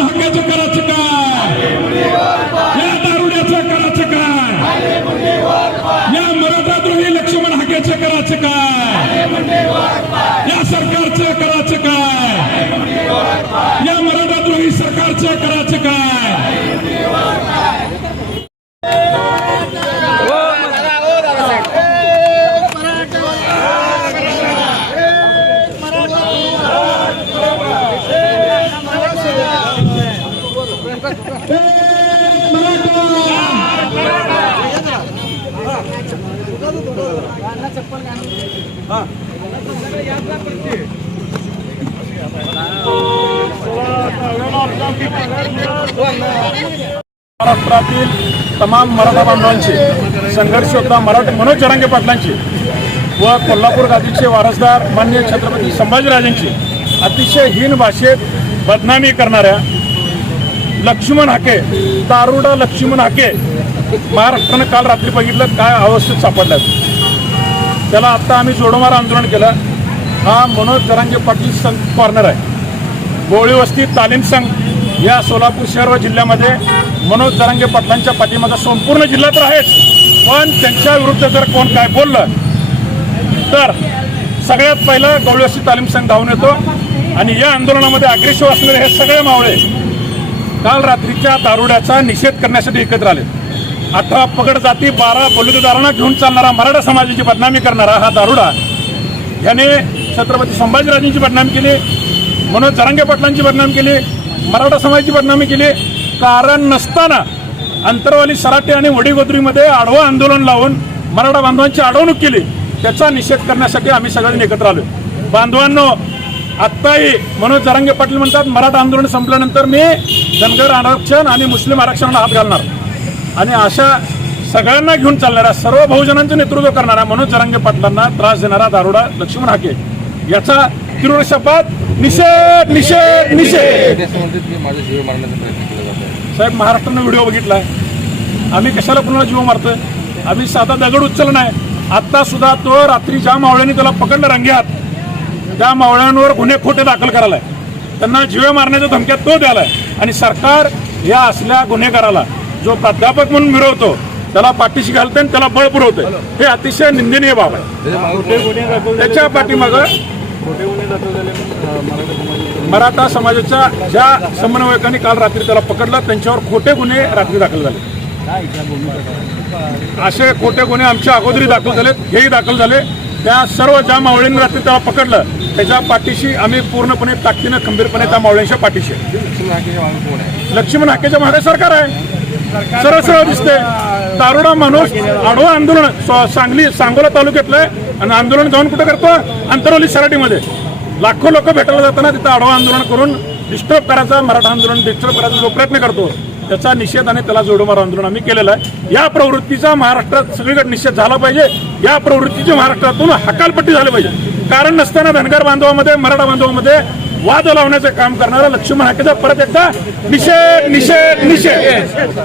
हक्काचं करायचं का महाराष्ट्रातील तमाम मराठा बांधवांचे संघर्ष होता मराठी मनोज जरांगे पाटलांची व कोल्हापूर गादीचे वारसदार मान्य छत्रपती संभाजीराजांची अतिशय हीन भाषेत बदनामी करणाऱ्या लक्ष्मण हाके दारुडा लक्ष्मण हाके. महाराष्ट्रानं काल रात्री बघितलं काय अवस्थेत सापडल्यात. त्याला आता आम्ही जोडोमार आंदोलन केलं. हा मनोज जरांगे पाटील संघ कॉर्नर आहे. गोळी वस्ती तालीम संघ या सोलापूर शहर व जिल्ह्यामध्ये मनोज जरांगे पाटलांच्या पाठीमागा संपूर्ण जिल्हा तर आहेच. पण त्यांच्या विरुद्ध जर कोण काय बोललं तर सगळ्यात पहिलं गवळी वस्ती तालीम संघ धावून येतो. आणि या आंदोलनामध्ये अग्रेसिव्ह असलेले हे सगळे मावळे काल रात्रीच्या दारुड्याचा निषेध करण्यासाठी एकत्र आले. अठरा पगड जाती बारा बलुतेदारांना घेऊन चालणारा मराठा समाजाची बदनामी करणारा हा दारुडा याने छत्रपती संभाजीराजांची बदनामी केली मनोज जरांगे पाटलांची बदनामी केली मराठा समाजाची बदनामी केली. कारण नसताना अंतरवाली सराटे आणि वडीगोदरीमध्ये आडवं आंदोलन लावून मराठा बांधवांची अडवणूक केली त्याचा निषेध करण्यासाठी आम्ही सगळ्यांनी एकत्र आलो बांधवांनो आत्ताही मनोज जरांगे पाटील म्हणतात मराठा आंदोलन संपल्यानंतर मी धनगर आरक्षण आणि मुस्लिम आरक्षणाला हात घालणार. आणि अशा सगळ्यांना घेऊन चालणाऱ्या सर्व बहुजनांचं नेतृत्व करणाऱ्या मनोज जरांगे पाटलांना त्रास देणारा दारोडा लक्ष्मण हाके. याचा तीव्र शपथ निषेध निषेध निषेध. आहे साहेब महाराष्ट्रानं व्हिडिओ बघितलाय आम्ही कशाला पुन्हा जीव मारतोय? आम्ही साधा दगड उचल नाही. आत्ता सुद्धा तो रात्री ज्या मावळ्यांनी त्याला पकडलं रंग्यात त्या मावळ्यांवर गुन्हे खोटे दाखल करायलाय त्यांना जीवे मारण्याच्या धमक्यात तो द्यालाय आणि सरकार या असल्या गुन्हेगाराला जो प्राध्यापक म्हणून मिरवतो त्याला पाठीशी घालते आणि त्याला बळ पुरवतोय. हे अतिशय निंदनीय बाब आहे. त्याच्या पाठीमागं मराठा समाजाच्या ज्या समन्वयकांनी काल रात्री त्याला पकडलं त्यांच्यावर खोटे गुन्हे रात्री दाखल झाले. असे खोटे गुन्हे आमच्या अगोदरी दाखल झाले हेही दाखल झाले. त्या सर्व ज्या मावळींनी रात्री त्याला पकडलं त्याच्या पाठीशी आम्ही पूर्णपणे ताकदीनं खंबीरपणे त्या मावळ्यांच्या पाठीशी लक्ष्मण हाकेच्या मागे सरकार आहे. सरळ सरळ दिसते दारुडा माणूस आडवा आंदोलन सांगली सांगोला तालुक्यातलं आहे आणि आंदोलन जाऊन कुठं करतो? अंतरवली सराटीमध्ये. लाखो लोक भेटायला जाताना तिथं आडवा आंदोलन करून डिस्टर्ब करायचा मराठा आंदोलन डिस्टर्ब करायचा जो प्रयत्न करतो त्याचा निषेध आणि त्याला जोडोमार आंदोलन आम्ही केलेलं आहे. या प्रवृत्तीचा महाराष्ट्रात सगळीकडे निषेध झाला पाहिजे. या प्रवृत्तीची महाराष्ट्रातून हकालपट्टी झाली पाहिजे. कारण नसताना धनगर बांधवामध्ये मराठा बांधवामध्ये वाद लावण्याचं काम करणारा लक्ष्मण हाकेचा परत एकदा निषेध निषेध निषेध.